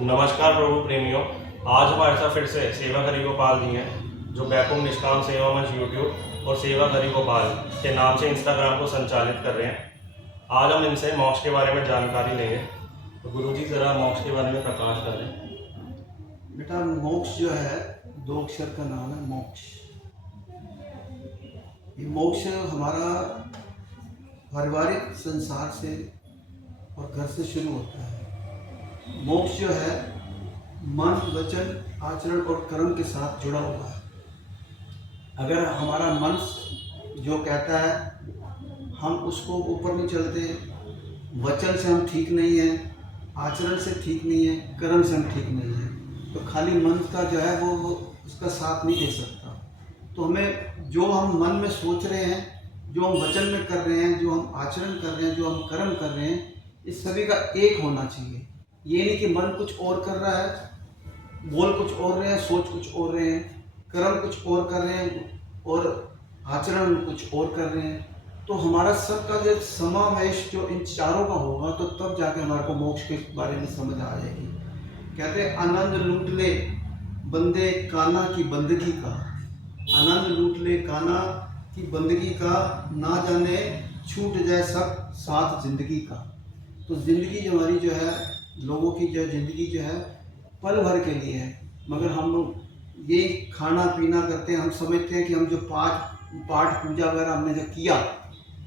नमस्कार प्रभु प्रेमियों। आज हमारे साथ फिर से सेवक हरि गोपाल जी हैं, जो बैकुम निष्काम सेवा मंच यूट्यूब और सेवक हरि गोपाल के नाम से इंस्टाग्राम को संचालित कर रहे हैं। आज हम इनसे मोक्ष के बारे में जानकारी लेंगे। तो गुरु जी ज़रा मोक्ष के बारे में प्रकाश करें। बेटा, मोक्ष जो है 2 अक्षर का नाम है मोक्ष। ये मोक्ष हमारा पारिवारिक संसार से और घर से शुरू होता है। मोक्ष जो है मन, वचन, आचरण और कर्म के साथ जुड़ा हुआ है। अगर हमारा मन जो कहता है हम उसको ऊपर नहीं चलते, वचन से हम ठीक नहीं हैं, आचरण से ठीक नहीं है, कर्म से हम ठीक नहीं हैं, तो खाली मन का जो है वो उसका साथ नहीं दे सकता। तो हमें जो हम मन में सोच रहे हैं, जो हम वचन में कर रहे हैं, जो हम आचरण कर रहे हैं, जो हम कर्म कर रहे हैं, इस सभी का एक होना चाहिए। ये नहीं कि मन कुछ और कर रहा है, बोल कुछ और रहे हैं, सोच कुछ और रहे हैं, कर्म कुछ और कर रहे हैं और आचरण कुछ और कर रहे हैं। तो हमारा सबका जो समावेश जो इन चारों का होगा, तो तब जाके हमारे को मोक्ष के बारे में समझ आ जाएगी। कहते हैं आनंद लूट ले बंदे काना की बंदगी का, आनंद लूट ले काना की बंदगी का, ना जाने छूट जाए सब साथ जिंदगी का। तो ज़िंदगी जो हमारी जो है, लोगों की जो ज़िंदगी जो है पल भर के लिए है, मगर हम लोग ये खाना पीना करते हैं, हम समझते हैं कि हम जो पाठ पूजा वगैरह हमने जो किया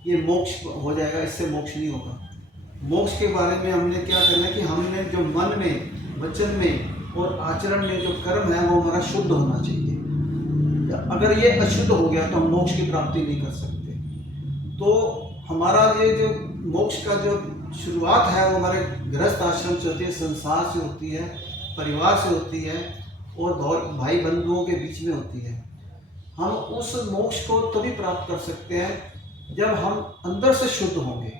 ये मोक्ष हो जाएगा। इससे मोक्ष नहीं होगा। मोक्ष के बारे में हमने क्या करना है कि हमने जो मन में, वचन में और आचरण में जो कर्म है वो हमारा शुद्ध होना चाहिए। अगर ये अशुद्ध हो गया तो हम मोक्ष की प्राप्ति नहीं कर सकते। तो हमारा ये जो मोक्ष का जो शुरुआत है वो हमारे गृहस्थ आश्रम से होती है, संसार से होती है, परिवार से होती है और भाई बंधुओं के बीच में होती है। हम उस मोक्ष को तभी प्राप्त कर सकते हैं जब हम अंदर से शुद्ध होंगे।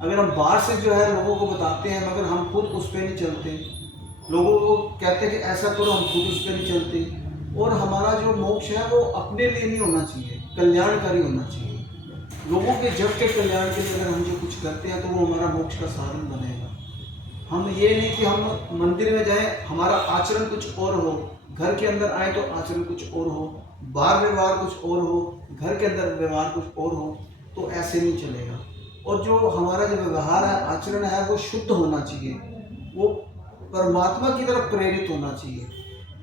अगर हम बाहर से जो है लोगों को बताते हैं मगर हम खुद उस पर नहीं चलते, लोगों को कहते हैं कि ऐसा करो, हम खुद उस पर नहीं चलते, और हमारा जो मोक्ष है वो अपने लिए नहीं होना चाहिए, कल्याणकारी होना चाहिए। लोगों के जग के कल्याण के लिए अगर हम जो कुछ करते हैं तो वो हमारा मोक्ष का साधन बनेगा। हम ये नहीं कि हम मंदिर में जाएं, हमारा आचरण कुछ और हो, घर के अंदर आए तो आचरण कुछ और हो, बाहर व्यवहार कुछ और हो, घर के अंदर व्यवहार कुछ और हो, तो ऐसे नहीं चलेगा। और जो हमारा जो व्यवहार है, आचरण है, वो शुद्ध होना चाहिए, वो परमात्मा की तरफ प्रेरित होना चाहिए।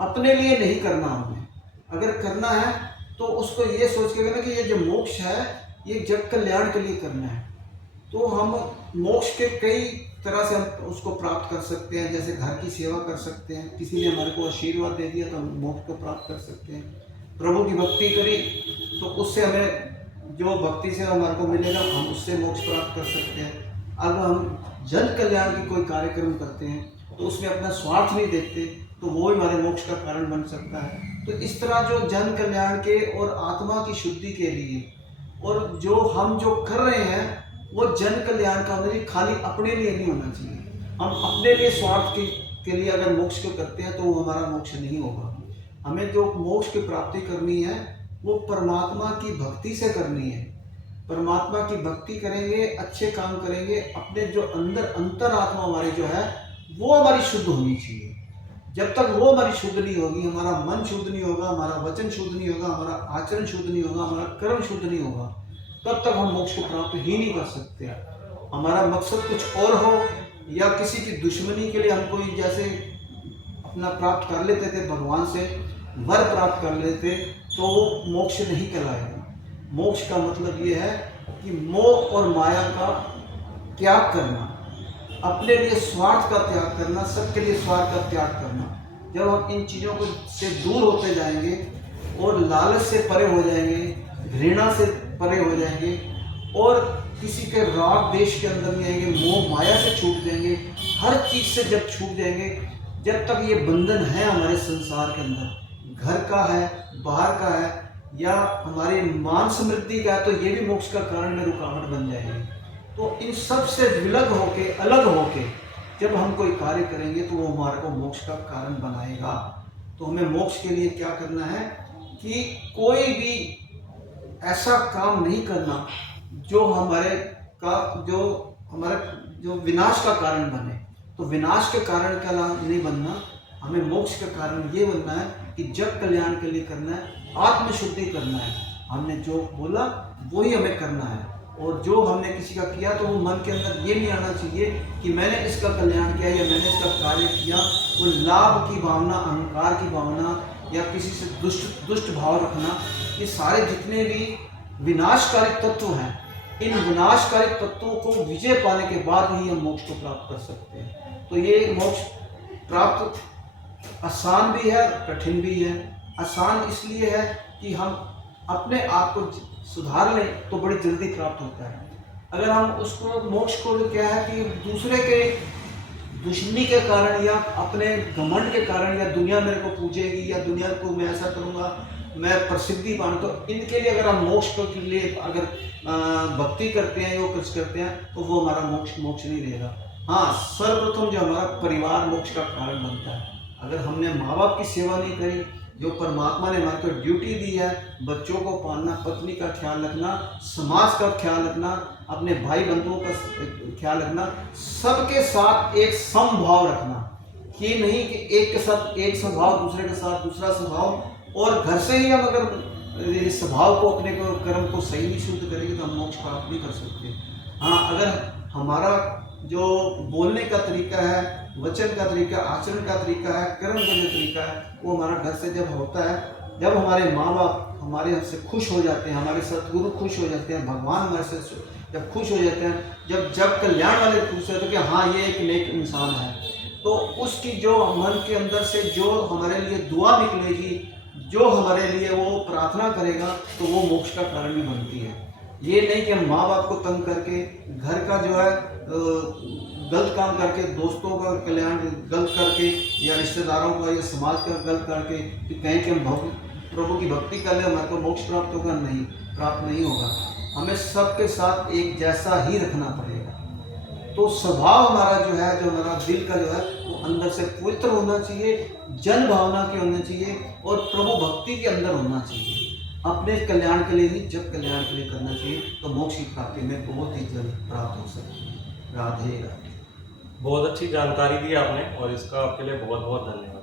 अपने लिए नहीं करना हमें। अगर करना है तो उसको ये सोच के करना कि ये जो मोक्ष है ये जग कल्याण के लिए करना है। तो हम मोक्ष के कई तरह से हम उसको प्राप्त कर सकते हैं। जैसे घर की सेवा कर सकते हैं, किसी ने हमारे को आशीर्वाद दे दिया तो हम मोक्ष को प्राप्त कर सकते हैं। प्रभु की भक्ति करी तो उससे हमें जो भक्ति से हमारे को मिलेगा, हम उससे मोक्ष प्राप्त कर सकते हैं। अब हम जन कल्याण की कोई कार्यक्रम करते हैं तो उसमें अपना स्वार्थ नहीं देखते, तो वो ही हमारे मोक्ष का कारण बन सकता है। तो इस तरह जो जन कल्याण के और आत्मा की शुद्धि के लिए और जो हम जो कर रहे हैं वो जन कल्याण का होना चाहिए, खाली अपने लिए नहीं होना चाहिए। हम अपने लिए स्वार्थ के लिए अगर मोक्ष को करते हैं तो वो हमारा मोक्ष नहीं होगा। हमें जो मोक्ष की प्राप्ति करनी है वो परमात्मा की भक्ति से करनी है। परमात्मा की भक्ति करेंगे, अच्छे काम करेंगे, अपने जो अंदर अंतरात्मा हमारी जो है वो हमारी शुद्ध होनी चाहिए। जब तक वो हमारी शुद्ध नहीं होगी, हमारा मन शुद्ध नहीं होगा, हमारा वचन शुद्ध नहीं होगा, हमारा आचरण शुद्ध नहीं होगा, हमारा कर्म शुद्ध नहीं होगा, तब तक हम मोक्ष को प्राप्त ही नहीं कर सकते। हमारा मकसद कुछ और हो या किसी की दुश्मनी के लिए हम कोई जैसे अपना प्राप्त कर लेते थे, भगवान से वर प्राप्त कर लेते, तो वो मोक्ष नहीं कहलाएगा। मोक्ष का मतलब ये है कि मोह और माया का त्याग करना, अपने लिए स्वार्थ का त्याग करना, सबके लिए स्वार्थ का त्याग करना। जब हम इन चीज़ों को से दूर होते जाएंगे और लालच से परे हो जाएंगे, घृणा से परे हो जाएंगे और किसी के राग देश के अंदर नहीं आएंगे, मोह माया से छूट जाएंगे, हर चीज़ से जब छूट जाएंगे, जब तक ये बंधन है हमारे संसार के अंदर, घर का है, बाहर का है या हमारी मान समृद्धि का है, तो ये भी मोक्ष का कारण में रुकावट बन जाएगी। तो इन सब से विलग होके, अलग होके जब हम कोई कार्य करेंगे तो वो हमारे को मोक्ष का कारण बनाएगा। तो हमें मोक्ष के लिए क्या करना है कि कोई भी ऐसा काम नहीं करना जो हमारे जो विनाश का कारण बने। तो विनाश के कारण का नहीं बनना, हमें मोक्ष का कारण ये बनना है कि जग कल्याण के लिए करना है, आत्मशुद्धि करना है। हमने जो बोला वही हमें करना है, और जो हमने किसी का किया तो वो मन के अंदर ये नहीं आना चाहिए कि मैंने इसका कल्याण किया या मैंने इसका कार्य किया। वो लाभ की भावना, अहंकार की भावना या किसी से दुष्ट भाव रखना, ये सारे जितने भी विनाशकारी तत्व हैं, इन विनाशकारी तत्वों को विजय पाने के बाद ही हम मोक्ष को प्राप्त कर सकते हैं। तो ये मोक्ष प्राप्त आसान भी है, कठिन भी है। आसान इसलिए है कि हम अपने आप को सुधार लें तो बड़ी जल्दी प्राप्त होता है। अगर हम उसको मोक्ष को क्या है कि दूसरे के दुश्मनी के कारण या अपने घमंड के कारण, या दुनिया मेरे को पूजेगी या दुनिया को मैं ऐसा करूँगा, मैं प्रसिद्धि पाऊँ, तो इनके लिए अगर हम मोक्ष के लिए अगर भक्ति करते हैं, योग कुछ करते हैं, तो वो हमारा मोक्ष नहीं रहेगा। हाँ, सर्वप्रथम जो हमारा परिवार मोक्ष का कारण बनता है। अगर हमने माँ बाप की सेवा नहीं करी, जो परमात्मा ने हमारे को ड्यूटी दी है, बच्चों को पालना, पत्नी का ख्याल रखना, समाज का ख्याल रखना, अपने भाई बंधुओं का ख्याल रखना, सबके साथ एक समभाव रखना, ये नहीं कि एक के साथ एक स्वभाव, दूसरे के साथ दूसरा स्वभाव, और घर से ही हम अगर इस स्वभाव को, अपने को, कर्म को सही नहीं शुद्ध करेंगे तो हम मोक्ष प्राप्त नहीं कर सकते। हाँ, अगर हमारा जो बोलने का तरीका है, वचन का तरीका, आचरण का तरीका है, कर्म का जो तरीका है, वो हमारा घर से जब होता है, जब हमारे माँ बाप हमारे हमसे खुश हो जाते हैं, हमारे सतगुरु खुश हो जाते हैं, भगवान हमारे से जब खुश हो जाते हैं, जब कल्याण वाले खुश होते हैं कि हाँ ये एक नेक इंसान है, तो उसकी जो मन के अंदर से जो हमारे लिए दुआ निकलेगी, जो हमारे लिए वो प्रार्थना करेगा, तो वो मोक्ष का कारण भी बनती है। ये नहीं कि हम माँ बाप को तंग करके, घर का जो है गलत काम करके, दोस्तों का कल्याण गलत करके, या रिश्तेदारों का या समाज का गलत करके कि कहीं कि हम प्रभु की भक्ति कर ले, हमारे को मोक्ष प्राप्त होगा, नहीं, प्राप्त नहीं होगा। हमें सबके साथ एक जैसा ही रखना पड़ेगा। तो स्वभाव हमारा जो है, जो हमारा दिल का जो है, वो अंदर से पवित्र होना चाहिए, जन भावना की होना चाहिए, और प्रभु भक्ति के अंदर होना चाहिए। अपने कल्याण के लिए नहीं, जब कल्याण के लिए करना चाहिए, तो मोक्ष की प्राप्ति में बहुत ही जल्द प्राप्त हो सकती है। राधे राधे। बहुत अच्छी जानकारी दी आपने, और इसका आपके लिए बहुत बहुत धन्यवाद।